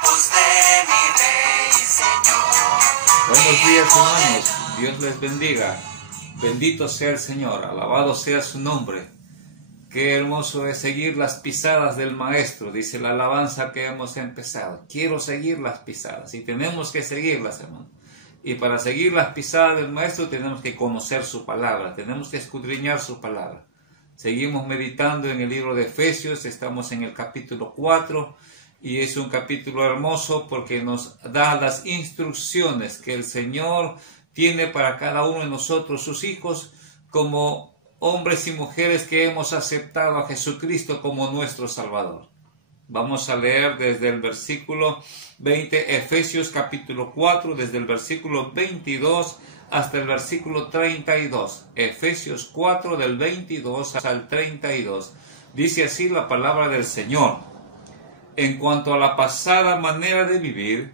tiempos de mi Rey y Señor. Buenos días, hermanos. Dios les bendiga. Bendito sea el Señor. Alabado sea su nombre. Qué hermoso es seguir las pisadas del Maestro, dice la alabanza que hemos empezado. Quiero seguir las pisadas y tenemos que seguirlas, hermano. Y para seguir las pisadas del Maestro tenemos que conocer su palabra, tenemos que escudriñar su palabra. Seguimos meditando en el libro de Efesios, estamos en el capítulo 4 y es un capítulo hermoso porque nos da las instrucciones que el Señor tiene para cada uno de nosotros, sus hijos, como hombres y mujeres que hemos aceptado a Jesucristo como nuestro Salvador. Vamos a leer desde el versículo 20, Efesios capítulo 4, desde el versículo 22 hasta el versículo 32. Efesios 4 del 22 hasta el 32. Dice así la palabra del Señor. En cuanto a la pasada manera de vivir,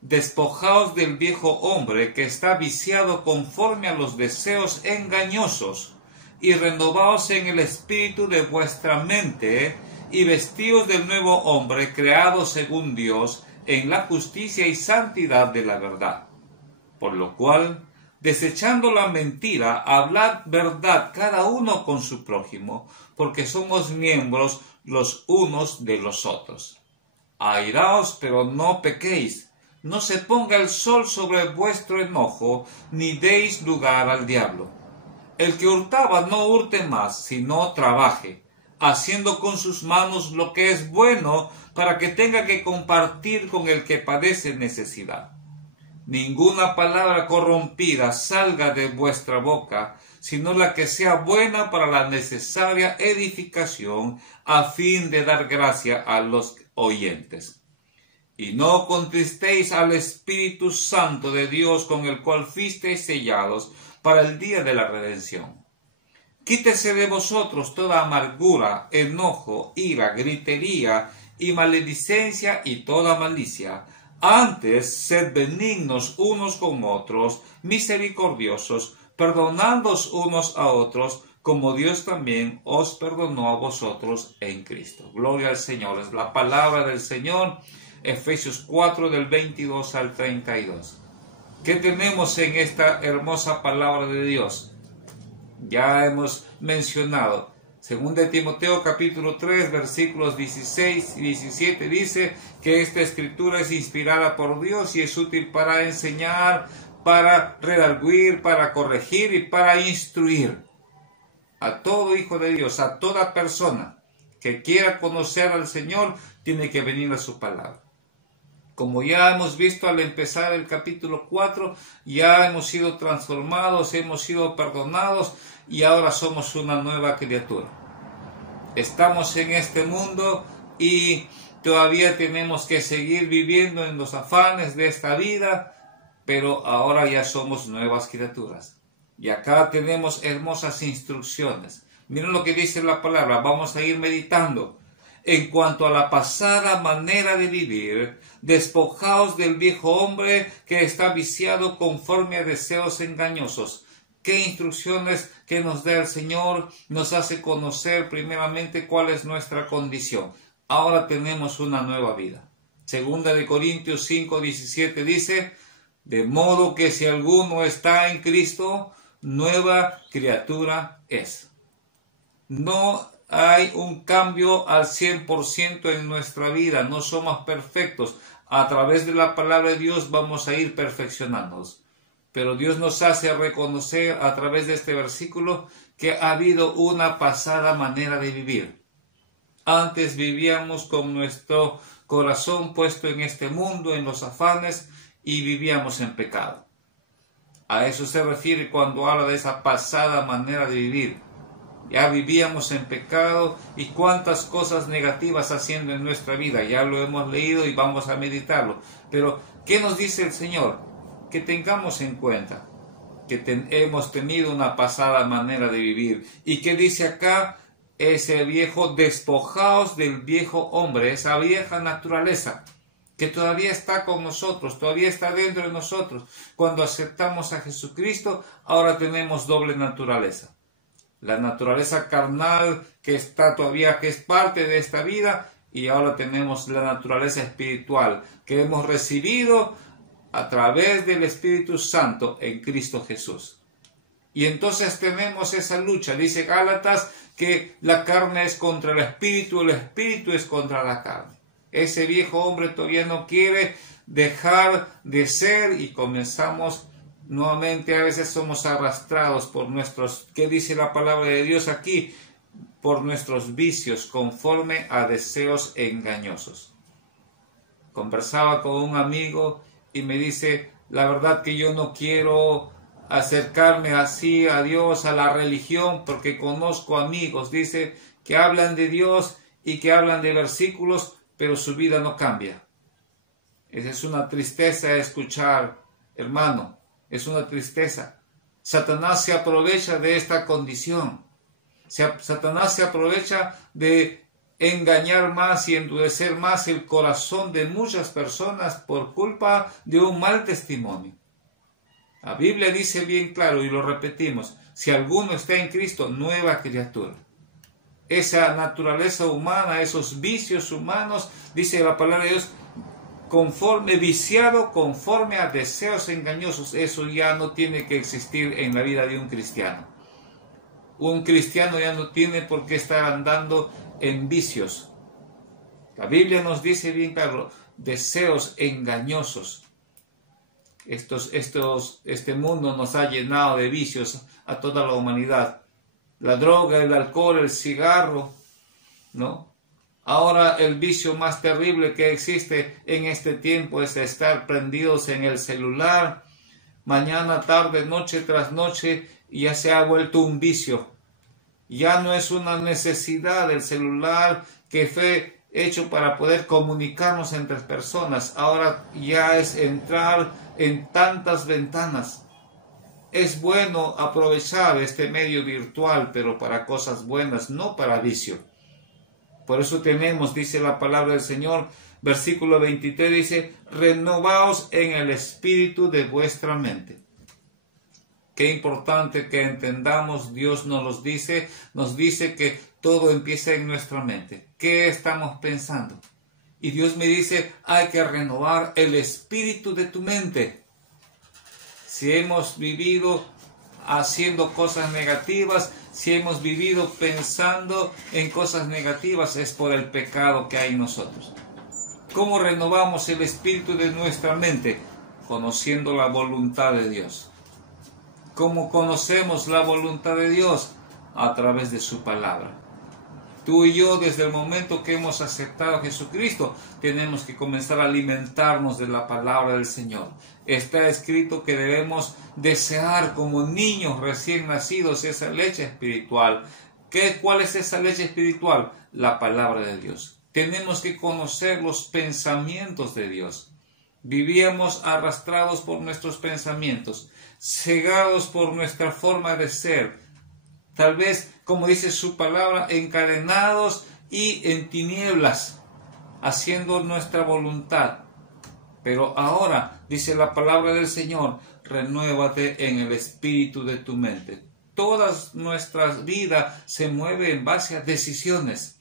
despojaos del viejo hombre que está viciado conforme a los deseos engañosos, y renovaos en el espíritu de vuestra mente, y vestíos del nuevo hombre creado según Dios en la justicia y santidad de la verdad. Por lo cual, desechando la mentira, hablad verdad cada uno con su prójimo, porque somos miembros los unos de los otros. Airaos, pero no pequéis. No se ponga el sol sobre vuestro enojo, ni deis lugar al diablo. El que hurtaba no hurte más, sino trabaje, haciendo con sus manos lo que es bueno, para que tenga que compartir con el que padece necesidad. Ninguna palabra corrompida salga de vuestra boca, sino la que sea buena para la necesaria edificación, a fin de dar gracia a los oyentes. Y no contristéis al Espíritu Santo de Dios, con el cual fuisteis sellados para el día de la redención. Quítese de vosotros toda amargura, enojo, ira, gritería y maledicencia y toda malicia. Antes, sed benignos unos con otros, misericordiosos, perdonándoos unos a otros, como Dios también os perdonó a vosotros en Cristo. Gloria al Señor. Es la palabra del Señor. Efesios 4 del 22 al 32. ¿Qué tenemos en esta hermosa palabra de Dios? Ya hemos mencionado. Según de Timoteo capítulo 3 versículos 16 y 17 dice que esta escritura es inspirada por Dios y es útil para enseñar, para redarguir, para corregir y para instruir. A todo hijo de Dios, a toda persona que quiera conocer al Señor, tiene que venir a su palabra. Como ya hemos visto al empezar el capítulo 4, ya hemos sido transformados, hemos sido perdonados y ahora somos una nueva criatura. Estamos en este mundo y todavía tenemos que seguir viviendo en los afanes de esta vida, pero ahora ya somos nuevas criaturas. Y acá tenemos hermosas instrucciones. Miren lo que dice la palabra, vamos a ir meditando. En cuanto a la pasada manera de vivir, despojaos del viejo hombre que está viciado conforme a deseos engañosos. ¿Qué instrucciones que nos da el Señor? Nos hace conocer primeramente cuál es nuestra condición. Ahora tenemos una nueva vida. Segunda de Corintios 5:17 dice, de modo que si alguno está en Cristo, nueva criatura es. No hay un cambio al 100% en nuestra vida, no somos perfectos. A través de la palabra de Dios vamos a ir perfeccionándonos. Pero Dios nos hace reconocer a través de este versículo que ha habido una pasada manera de vivir. Antes vivíamos con nuestro corazón puesto en este mundo, en los afanes, y vivíamos en pecado. A eso se refiere cuando habla de esa pasada manera de vivir. Ya vivíamos en pecado y cuántas cosas negativas haciendo en nuestra vida. Ya lo hemos leído y vamos a meditarlo. Pero, ¿qué nos dice el Señor? Que tengamos en cuenta que hemos tenido una pasada manera de vivir. ¿Y qué dice acá? Ese viejo, despojaos del viejo hombre, esa vieja naturaleza que todavía está con nosotros, todavía está dentro de nosotros. Cuando aceptamos a Jesucristo, ahora tenemos doble naturaleza. La naturaleza carnal que está todavía, que es parte de esta vida, y ahora tenemos la naturaleza espiritual que hemos recibido a través del Espíritu Santo en Cristo Jesús. Y entonces tenemos esa lucha. Dice Gálatas que la carne es contra el espíritu es contra la carne. Ese viejo hombre todavía no quiere dejar de ser y comenzamos nuevamente, a veces somos arrastrados por nuestros, ¿qué dice la palabra de Dios aquí? Por nuestros vicios conforme a deseos engañosos. Conversaba con un amigo y me dice, la verdad que yo no quiero acercarme así a Dios, a la religión, porque conozco amigos, dice, que hablan de Dios y que hablan de versículos, pero su vida no cambia. Esa es una tristeza escuchar, hermano, es una tristeza. Satanás se aprovecha de esta condición. Satanás se aprovecha de engañar más y endurecer más el corazón de muchas personas por culpa de un mal testimonio. La Biblia dice bien claro, y lo repetimos, si alguno está en Cristo, nueva criatura. Esa naturaleza humana, esos vicios humanos, dice la palabra de Dios, viciado conforme a deseos engañosos, eso ya no tiene que existir en la vida de un cristiano. Un cristiano ya no tiene por qué estar andando en vicios. La Biblia nos dice bien claro, deseos engañosos. Este mundo nos ha llenado de vicios a toda la humanidad. La droga, el alcohol, el cigarro, ¿no? Ahora el vicio más terrible que existe en este tiempo es estar prendidos en el celular, mañana, tarde, noche tras noche, y ya se ha vuelto un vicio. Ya no es una necesidad del celular que fue hecho para poder comunicarnos entre personas. Ahora ya es entrar en tantas ventanas. Es bueno aprovechar este medio virtual, pero para cosas buenas, no para vicio. Por eso tenemos, dice la palabra del Señor, versículo 23 dice, renovaos en el espíritu de vuestra mente. Qué importante que entendamos, Dios nos dice que todo empieza en nuestra mente. ¿Qué estamos pensando? Y Dios me dice, hay que renovar el espíritu de tu mente. Si hemos vivido haciendo cosas negativas, si hemos vivido pensando en cosas negativas, es por el pecado que hay en nosotros. ¿Cómo renovamos el espíritu de nuestra mente? Conociendo la voluntad de Dios. ¿Cómo conocemos la voluntad de Dios? A través de su palabra. Tú y yo, desde el momento que hemos aceptado a Jesucristo, tenemos que comenzar a alimentarnos de la palabra del Señor. Está escrito que debemos desear como niños recién nacidos esa leche espiritual. ¿Cuál es esa leche espiritual? La palabra de Dios. Tenemos que conocer los pensamientos de Dios. Vivíamos arrastrados por nuestros pensamientos, cegados por nuestra forma de ser. Tal vez, como dice su palabra, encadenados y en tinieblas, haciendo nuestra voluntad. Pero ahora, dice la palabra del Señor, renuévate en el espíritu de tu mente. Todas nuestras vidas se mueven en base a decisiones.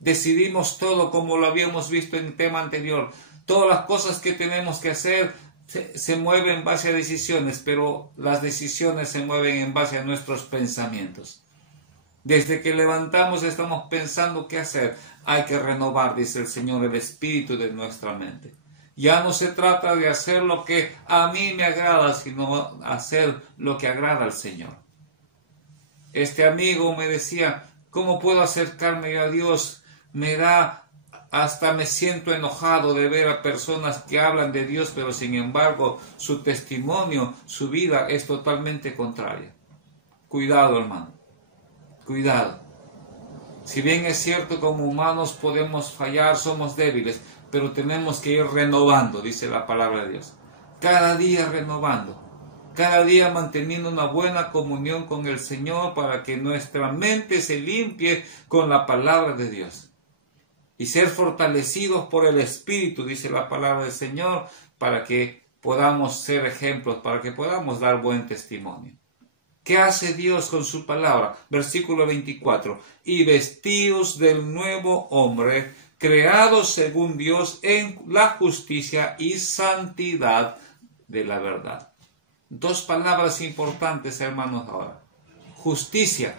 Decidimos todo como lo habíamos visto en el tema anterior. Todas las cosas que tenemos que hacer se mueven en base a decisiones, pero las decisiones se mueven en base a nuestros pensamientos. Desde que levantamos estamos pensando qué hacer. Hay que renovar, dice el Señor, el espíritu de nuestra mente. Ya no se trata de hacer lo que a mí me agrada, sino hacer lo que agrada al Señor. Este amigo me decía, ¿cómo puedo acercarme a Dios? Hasta me siento enojado de ver a personas que hablan de Dios, pero sin embargo su testimonio, su vida es totalmente contraria. Cuidado, hermano. Cuidado. Si bien es cierto, como humanos podemos fallar, somos débiles, pero tenemos que ir renovando, dice la palabra de Dios. Cada día renovando. Cada día manteniendo una buena comunión con el Señor para que nuestra mente se limpie con la palabra de Dios. Y ser fortalecidos por el Espíritu, dice la palabra del Señor, para que podamos ser ejemplos, para que podamos dar buen testimonio. ¿Qué hace Dios con su palabra? Versículo 24. Y vestidos del nuevo hombre, creados según Dios en la justicia y santidad de la verdad. Dos palabras importantes, hermanos, ahora. Justicia.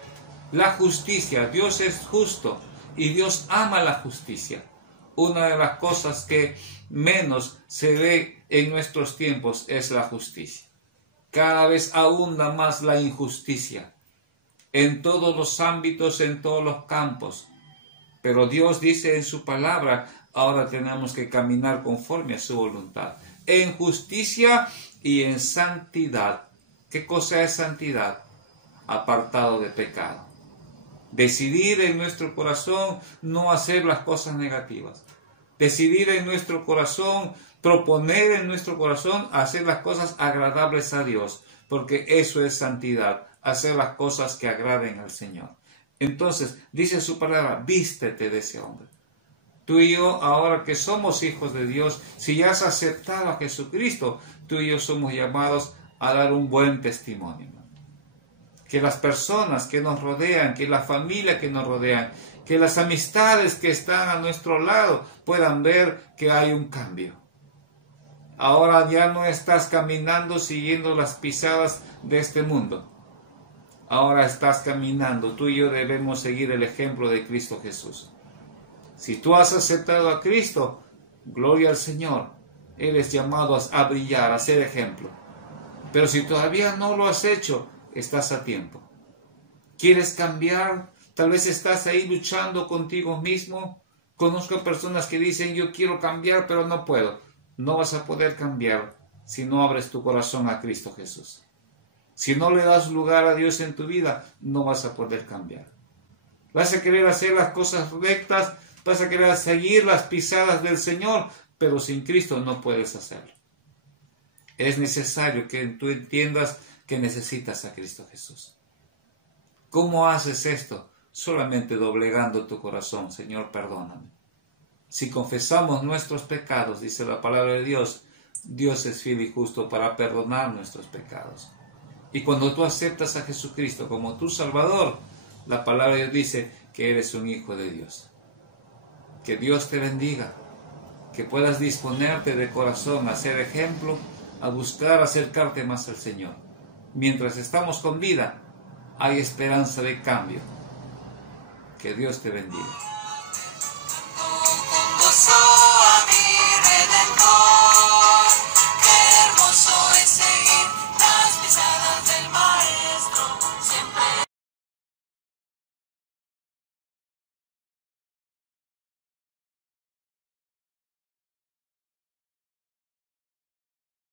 La justicia. Dios es justo y Dios ama la justicia. Una de las cosas que menos se ve en nuestros tiempos es la justicia. Cada vez abunda más la injusticia en todos los ámbitos, en todos los campos. Pero Dios dice en su palabra, ahora tenemos que caminar conforme a su voluntad, en justicia y en santidad. ¿Qué cosa es santidad? Apartado de pecado. Decidir en nuestro corazón no hacer las cosas negativas. Decidir en nuestro corazón, proponer en nuestro corazón hacer las cosas agradables a Dios, porque eso es santidad, hacer las cosas que agraden al Señor. Entonces, dice su palabra, vístete de ese hombre. Tú y yo, ahora que somos hijos de Dios, si ya has aceptado a Jesucristo, tú y yo somos llamados a dar un buen testimonio. Que las personas que nos rodean, que la familia que nos rodean, que las amistades que están a nuestro lado puedan ver que hay un cambio. Ahora ya no estás caminando siguiendo las pisadas de este mundo. Ahora estás caminando. Tú y yo debemos seguir el ejemplo de Cristo Jesús. Si tú has aceptado a Cristo, gloria al Señor. Él es llamado a brillar, a ser ejemplo. Pero si todavía no lo has hecho, estás a tiempo. ¿Quieres cambiar? Tal vez estás ahí luchando contigo mismo. Conozco personas que dicen, yo quiero cambiar, pero no puedo. No vas a poder cambiar si no abres tu corazón a Cristo Jesús. Si no le das lugar a Dios en tu vida, no vas a poder cambiar. Vas a querer hacer las cosas rectas, vas a querer seguir las pisadas del Señor, pero sin Cristo no puedes hacerlo. Es necesario que tú entiendas que necesitas a Cristo Jesús. ¿Cómo haces esto? Solamente doblegando tu corazón. Señor, perdóname. Si confesamos nuestros pecados, dice la palabra de Dios, Dios es fiel y justo para perdonar nuestros pecados. Y cuando tú aceptas a Jesucristo como tu Salvador, la palabra de Dios dice que eres un hijo de Dios. Que Dios te bendiga, que puedas disponerte de corazón a ser ejemplo, a buscar acercarte más al Señor. Mientras estamos con vida, hay esperanza de cambio. Que Dios te bendiga.